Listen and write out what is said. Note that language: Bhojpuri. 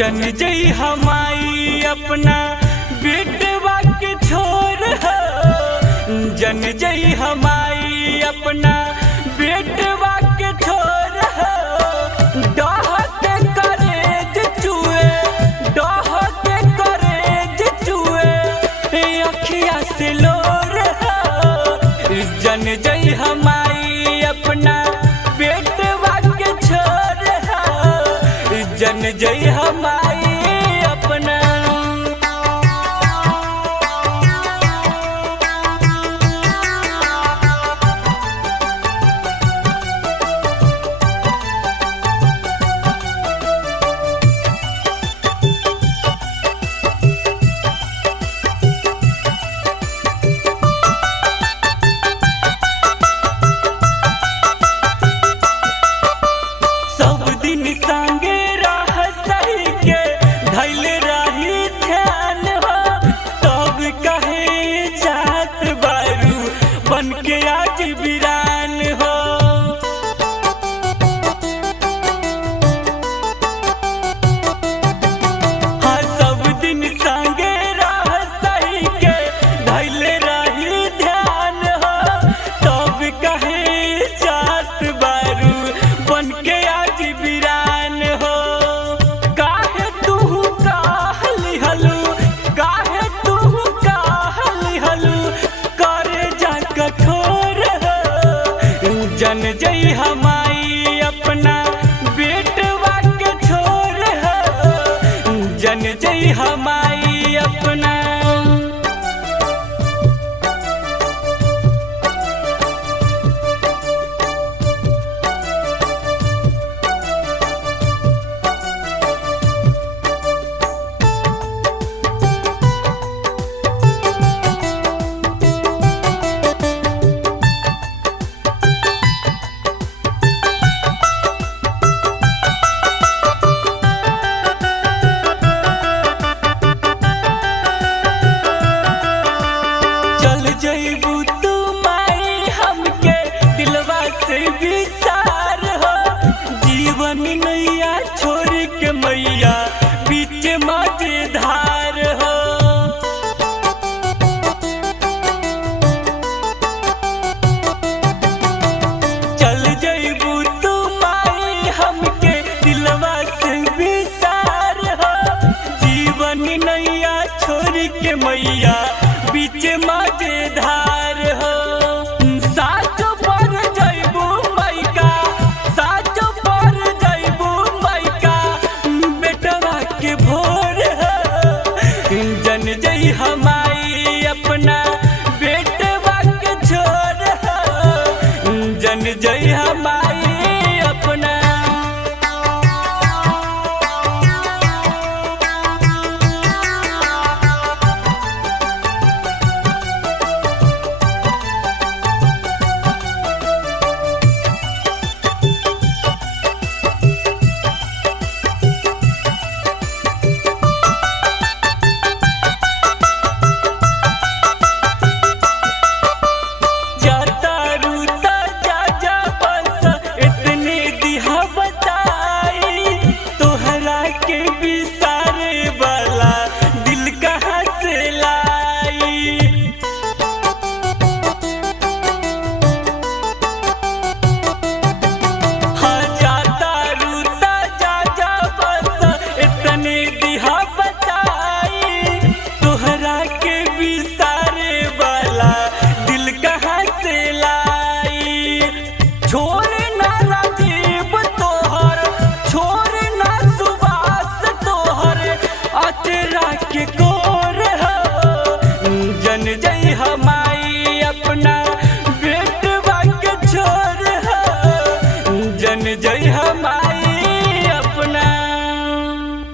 जन जई हमाई अपना बेटवा के छोर हो, जन जई हमाई अपना बेटवा के छोर हो। डहते करेज चुए, डहते करेज चुए, अखिया से लोर हो। जन जई हमाई अपना बेटवा के छोर हो, जन जई हमाई अपना। सब दिन संगे रह सही के धैल रही ध्यान हो, तब कहे जात बारू बन के आज वीरान हो। हाँ सब दिन संगे रह सही के धैल रही ध्यान हो, तब कहे जात बारू बन के आज वीरान हो। काहे तू कहली हलू, काहे तू कहली हलू, करे जा कठोर हो। जन जई हमाई अपना बेटवा के छोर हो, जन जई हमाई अपना। चल जइबू तू माई हमके दिलवा से विसार हो, जीवन नैया छोड़ के मैया बीच मझधार हो। चल जइबू तू माई हमके दिलवा से विसार हो, जीवन नैया छोड़ के मैया बीच मझधार हो। साचो पर जइबू माइका, साचो पर जइबू माइका, बेटवा के भोर हो। जन जई हमाई अपना बेटवा के छोर हो, जन जई हमाई अपना। जाता रूता जा जा बस इतने दिहा बताई, तोहरा के विसारे वाला दिल कहाँ से लाई। हाँ जाता रूता जा जा बस इतने दिहा बताई, तोहरा के विसारे वाला दिल कहाँ से लाई। छोड़ ना राजीव तोहर, छोड़ ना सुबास तोहर, अचरा के कोर हो। जन जई हमाई अपना बेटवा के छोर हो, जन जई हमाई।